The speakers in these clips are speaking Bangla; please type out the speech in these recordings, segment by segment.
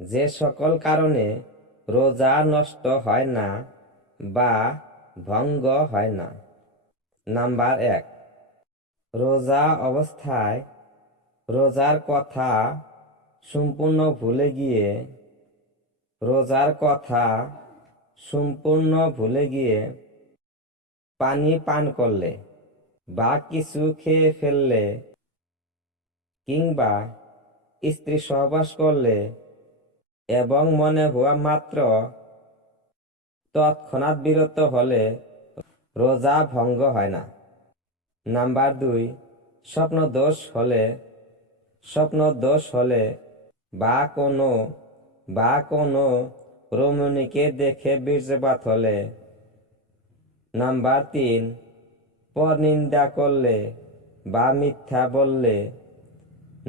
যে সকল কারণে রোজা নষ্ট হয় না বা ভঙ্গ হয় না। নাম্বার 1, রোজা অবস্থায় রোজার কথা সম্পূর্ণ ভুলে গিয়ে পানি পান করলে বা কিছু খেয়ে ফেললে কিংবা স্ত্রী সহবাস করলে এবং মনে হওয়া মাত্র তৎক্ষণাৎ বিরত হলে রোজা ভঙ্গ হয় না। নাম্বার 2, স্বপ্নদোষ হলে বা কোনো রমণীকে দেখে বীর্যপাত হলে। নাম্বার 3, পরনিন্দা করলে বা মিথ্যা বললে।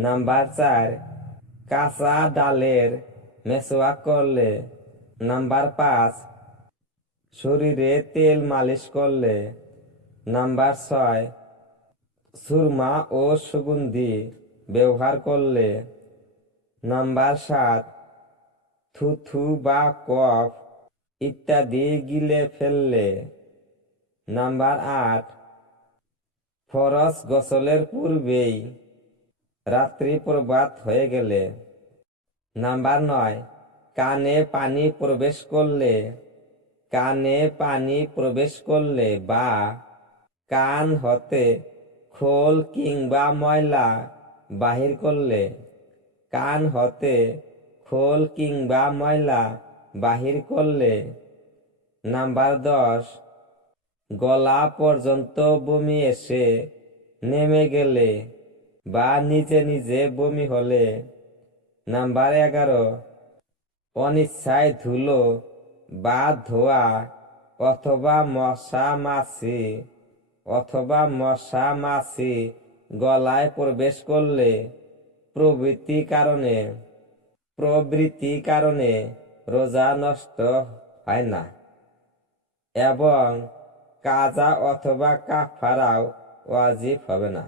নাম্বার 4, কাঁচা ডালের মেসওয়াক করলে। নাম্বার 5, শরীরে তেল মালিশ করলে। নাম্বার 6, সুরমা ও সুগন্ধি ব্যবহার করলে। নাম্বার 7, থুথু বা কফ ইত্যাদি গিলে ফেললে। নাম্বার 8, ফরজ গোসলের পূর্বেই রাত্রি প্রভাত হয়ে গেলে। নাম্বার 9, কানে পানি প্রবেশ করলে বা কান হতে খোল কিংবা ময়লা বাহির করলে। নাম্বার 10, গলা পর্যন্ত বমি এসে নেমে গেলে বা নিজে নিজে বমি হলে। নাম্বার 11, অনিচ্ছায় ধুলো বা ধোয়া অথবা মশা মাছি গলায় প্রবেশ করলে প্রভৃতি কারণে রোজা নষ্ট হয় না এবং কাজা অথবা কাফারাও ওয়াজিব হবে না।